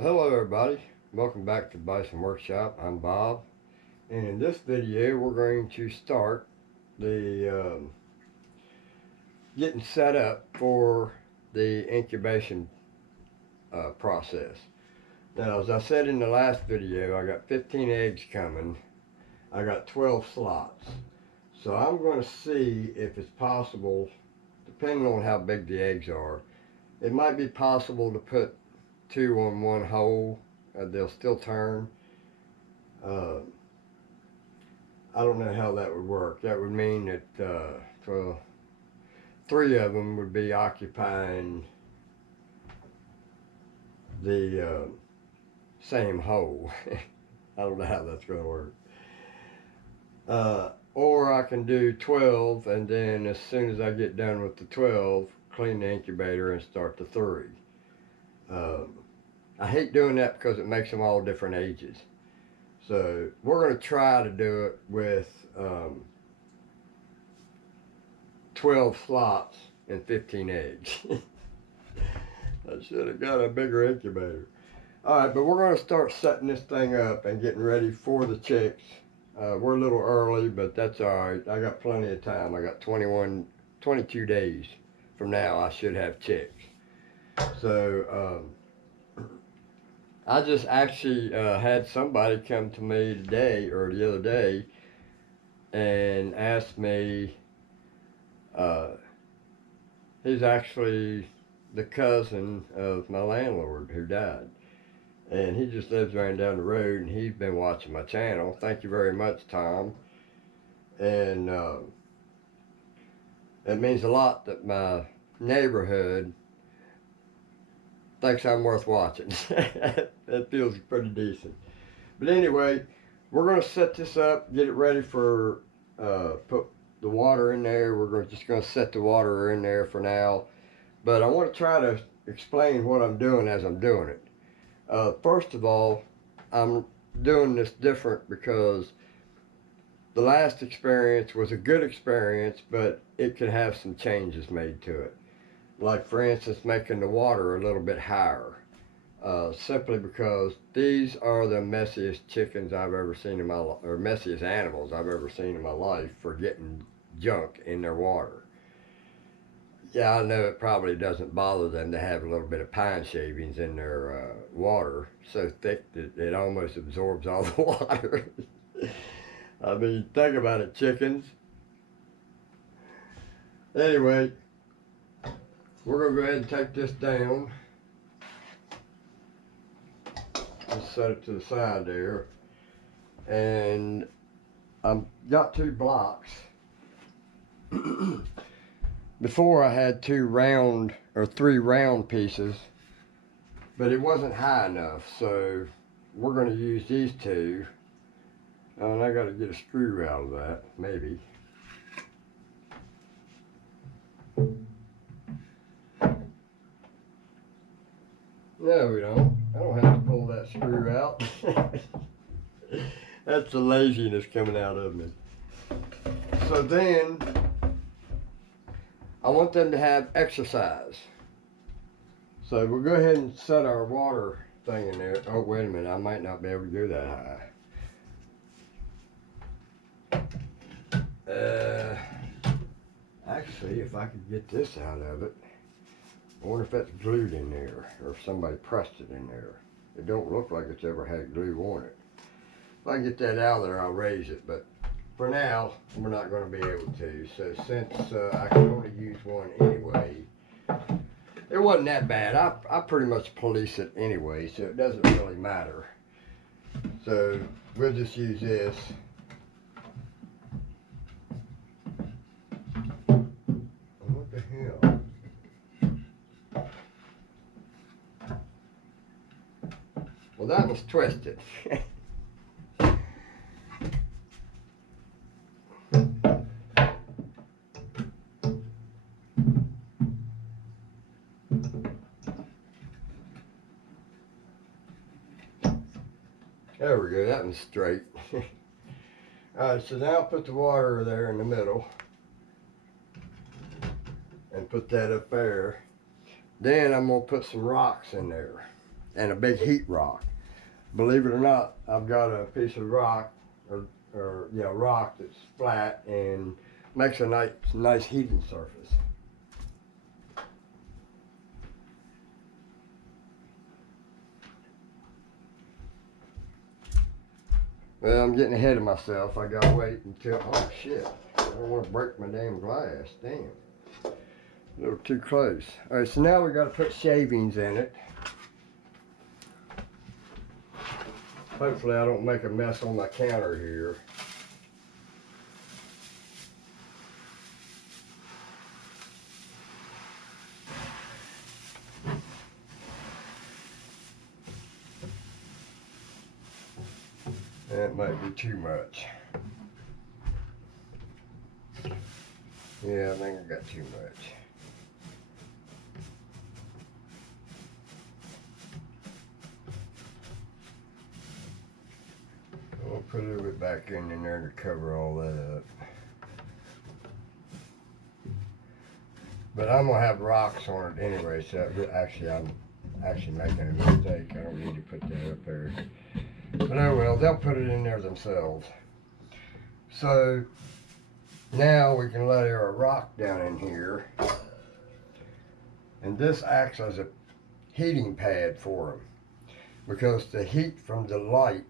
Hello everybody, welcome back to Bison Workshop. I'm Bob, and in this video we're going to start the getting set up for the incubation process. Now, as I said in the last video, I got 15 eggs coming. I got 12 slots, so I'm going to see if it's possible, depending on how big the eggs are, it might be possible to put two on one hole. They'll still turn. I don't know how that would work. That would mean that well, three of them would be occupying the same hole. I don't know how that's going to work. Or I can do 12, and then as soon as I get done with the 12, clean the incubator and start the 3. I hate doing that because it makes them all different ages. So we're going to try to do it with 12 slots and 15 eggs. I should have got a bigger incubator. Alright, but we're going to start setting this thing up and getting ready for the chicks. We're a little early, but that's alright. I got plenty of time. I got 22 days from now I should have chicks. So I just actually had somebody come to me today, or the other day, and asked me, he's actually the cousin of my landlord who died. And he just lives right down the road, and he's been watching my channel. Thank you very much, Tom. And it means a lot that my neighborhood thinks I'm worth watching. That feels pretty decent. But anyway, we're going to set this up, get it ready for, put the water in there. We're just going to set the water in there for now. But I want to try to explain what I'm doing as I'm doing it. First of all, I'm doing this different because the last experience was a good experience, but it could have some changes made to it. Like, for instance, making the water a little bit higher. Simply because these are the messiest chickens I've ever seen in my life, or messiest animals I've ever seen in my life for getting junk in their water. Yeah, I know it probably doesn't bother them to have a little bit of pine shavings in their water, so thick that it almost absorbs all the water. I mean, think about it, chickens. Anyway, we're going to go ahead and take this down. Just set it to the side there. And I've got 2 blocks. Before I had 3 round pieces, but it wasn't high enough, so we're going to use these 2. And I got to get a screw out of that, maybe. No, we don't. I don't have to pull that screw out. That's the laziness coming out of me. So then, I want them to have exercise. So we'll go ahead and set our water thing in there. Oh, wait a minute. I might not be able to go that high. Actually, if I could get this out of it. I wonder if that's glued in there, or if somebody pressed it in there. It don't look like it's ever had glue on it. If I can get that out of there, I'll raise it, but for now, we're not going to be able to. So since I can only use one anyway, it wasn't that bad. I pretty much police it anyway, so it doesn't really matter. So we'll just use this. What the hell? Well, that was twisted. There we go, that one's straight. Alright, so now I'll put the water there in the middle. And put that up there. Then I'm going to put some rocks in there. and a big heat rock. Believe it or not, I've got a piece of rock, or yeah, rock that's flat and makes a nice heating surface. Well, I'm getting ahead of myself. I gotta wait until, oh shit, I don't want to break my damn glass. Damn, a little too close. All right, so now we gotta put shavings in it. Hopefully I don't make a mess on my counter here. That might be too much. Yeah, I think I got too much. I'll put a little bit back in there to cover all that up. But I'm gonna have rocks on it anyway, so actually I'm making a mistake. I don't need to put that up there. But oh well, they'll put it in there themselves. So now we can layer a rock down in here. And this acts as a heating pad for them. Because the heat from the light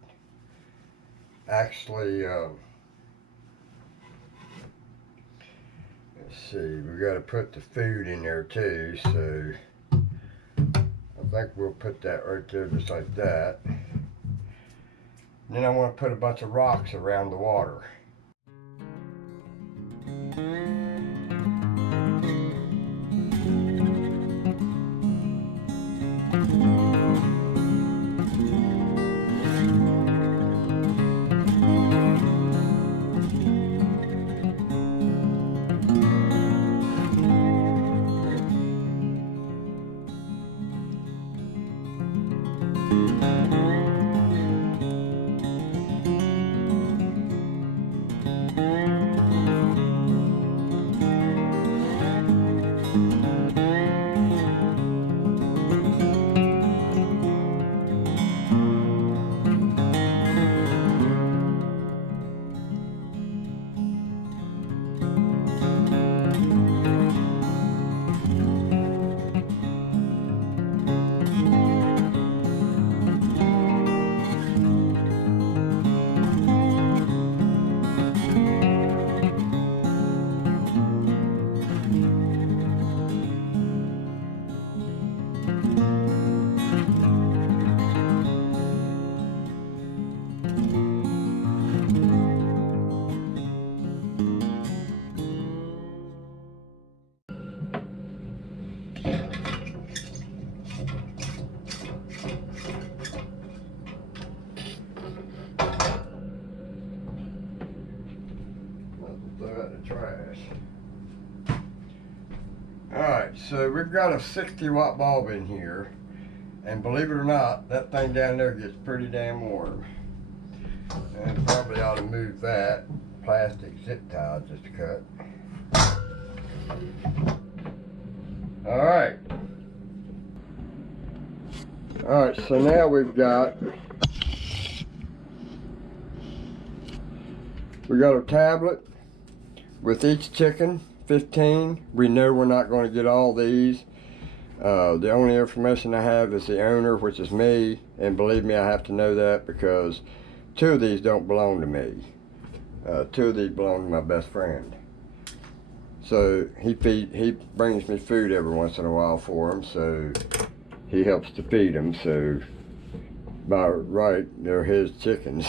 actually, let's see, we got to put the food in there too, so I think we'll put that right there just like that. Then I want to put a bunch of rocks around the water. Trash. Alright, so we've got a 60-watt bulb in here, and believe it or not, that thing down there gets pretty damn warm. And probably ought to move that plastic zip tie just to cut. Alright. Alright, so now we've got a tablet with each chicken, 15. We know we're not going to get all these. The only information I have is the owner, which is me, and believe me, I have to know that because 2 of these don't belong to me. 2 of these belong to my best friend. So he brings me food every once in a while for them, so he helps to feed them. So by right, they're his chickens.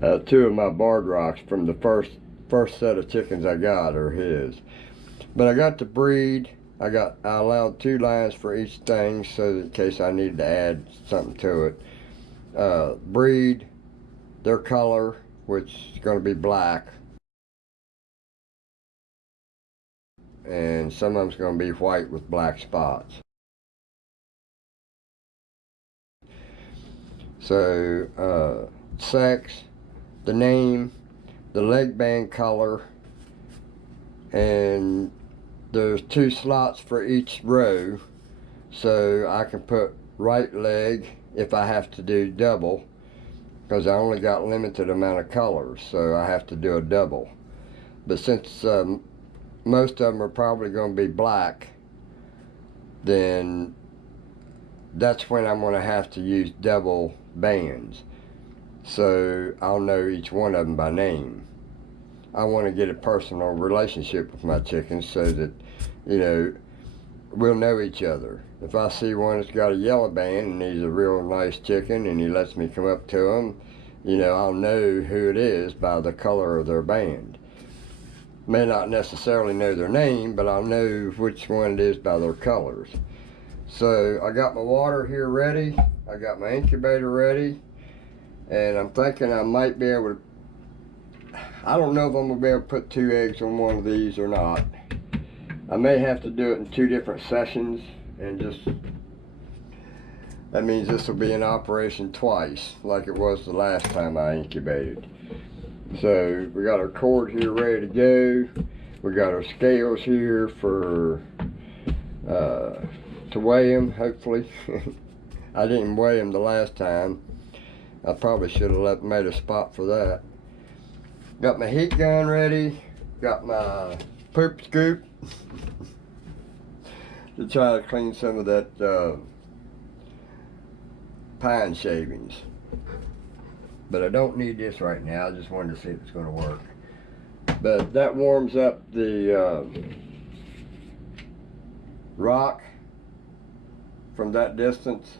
2 of my barred rocks from the first set of chickens I got are his. But I got to breed. I allowed 2 lines for each thing, so that in case I needed to add something to it. Breed, their color, which is going to be black, and some of them's going to be white with black spots. So sex, the name, the leg band color, and there's 2 slots for each row, so I can put right leg if I have to do double, because I only got limited amount of colors, so I have to do a double. But since most of them are probably going to be black, then that's when I'm going to have to use double bands. So I'll know each one of them by name. I want to get a personal relationship with my chickens so that, you know, we'll know each other. If I see one that's got a yellow band and he's a real nice chicken and he lets me come up to him, you know, I'll know who it is by the color of their band. May not necessarily know their name, but I'll know which one it is by their colors. So I got my water here ready. I got my incubator ready. And I'm thinking I might be able to, I don't know if I'm going to be able to put 2 eggs on one of these or not. I may have to do it in 2 different sessions, and just, that means this will be in operation twice, like it was the last time I incubated. So we got our cord here ready to go. We got our scales here for to weigh them, hopefully. I didn't weigh them the last time. I probably should have made a spot for that. Got my heat gun ready. Got my poop scoop to try to clean some of that pine shavings. But I don't need this right now. I just wanted to see if it's going to work. But that warms up the rock from that distance.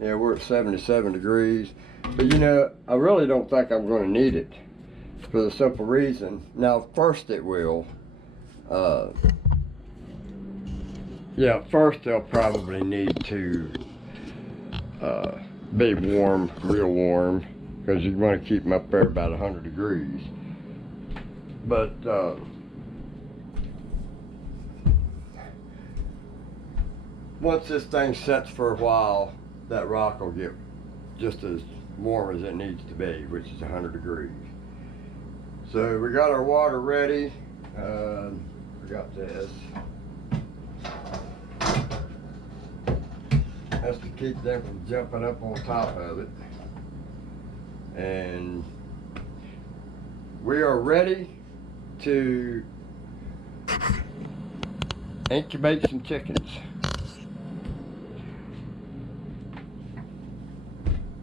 Yeah, we're at 77 degrees. But you know, I really don't think I'm going to need it, for the simple reason. Now, first it will. Yeah, first they'll probably need to be warm, real warm, because you want to keep them up there about 100 degrees. But once this thing sets for a while, that rock will get just as warm as it needs to be, which is 100 degrees. So we got our water ready. We got this. That's to keep them from jumping up on top of it. And we are ready to incubate some chickens.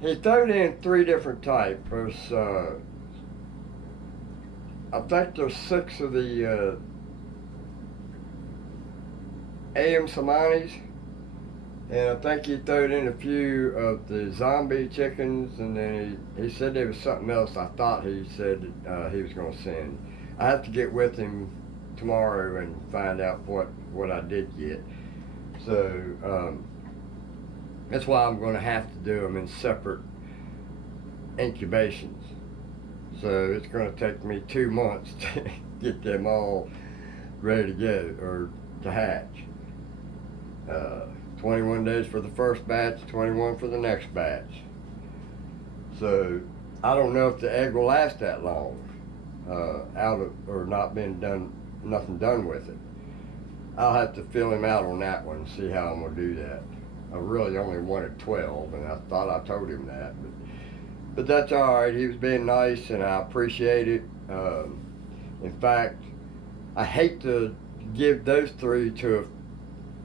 He threw in 3 different types. There's, I think there's 6 of the Ayam Cemanis, and I think he threw in a few of the zombie chickens, and then he said there was something else I thought he said he was going to send. I have to get with him tomorrow and find out what I did get. So that's why I'm going to have to do them in separate incubations. So it's going to take me 2 months to get them all ready to go, or to hatch. 21 days for the first batch, 21 for the next batch. So I don't know if the egg will last that long out of, or not been done, nothing done with it. I'll have to fill him out on that one and see how I'm going to do that. I really only wanted 12, and I thought I told him that, but that's all right. He was being nice, and I appreciate it. In fact, I hate to give those 3 to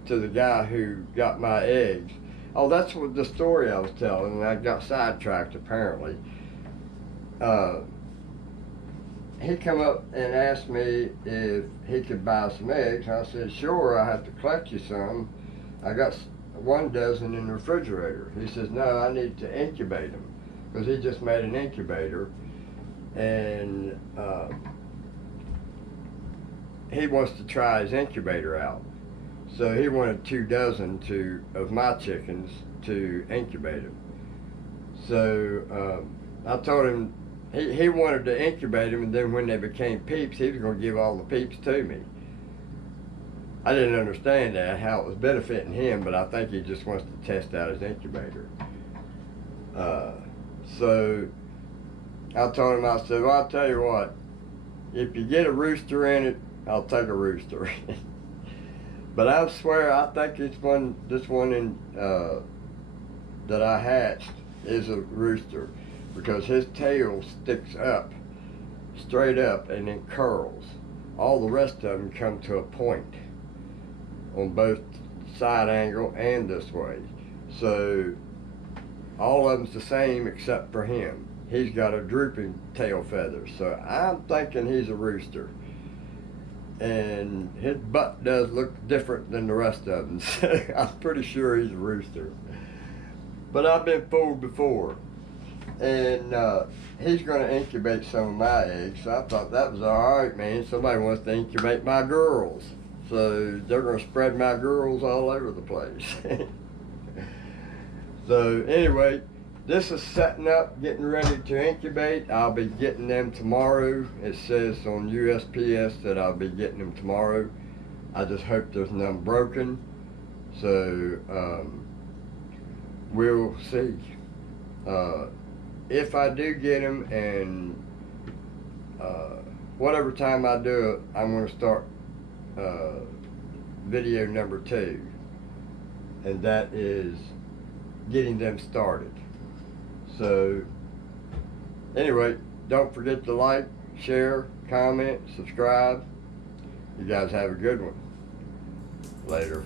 the guy who got my eggs. Oh, that's what the story I was telling, and I got sidetracked apparently. He come up and asked me if he could buy some eggs. I said, sure, I have to collect you some. I got 1 dozen in the refrigerator. He says, no, I need to incubate them, because he just made an incubator, and he wants to try his incubator out. So he wanted 2 dozen of my chickens to incubate them. So I told him he wanted to incubate them, and then when they became peeps, he was going to give all the peeps to me. I didn't understand that, how it was benefiting him, but I think he just wants to test out his incubator. So I told him, I said, well, I'll tell you what, if you get a rooster in it, I'll take a rooster. But I swear, I think this one that I hatched is a rooster, because his tail sticks up, straight up, and then curls. All the rest of them come to a point on both side angle and this way. So all of them's the same except for him. He's got a drooping tail feather, so I'm thinking he's a rooster. And his butt does look different than the rest of them, so I'm pretty sure he's a rooster. But I've been fooled before. And he's going to incubate some of my eggs, so I thought that was alright, man. Somebody wants to incubate my girls, so they're going to spread my girls all over the place. So anyway, this is setting up, getting ready to incubate. I'll be getting them tomorrow. It says on USPS that I'll be getting them tomorrow. I just hope there's none broken. So we'll see. If I do get them, and whatever time I do it, I'm going to start video number 2. And that is getting them started. So anyway, don't forget to like, share, comment, subscribe. You guys have a good one. Later.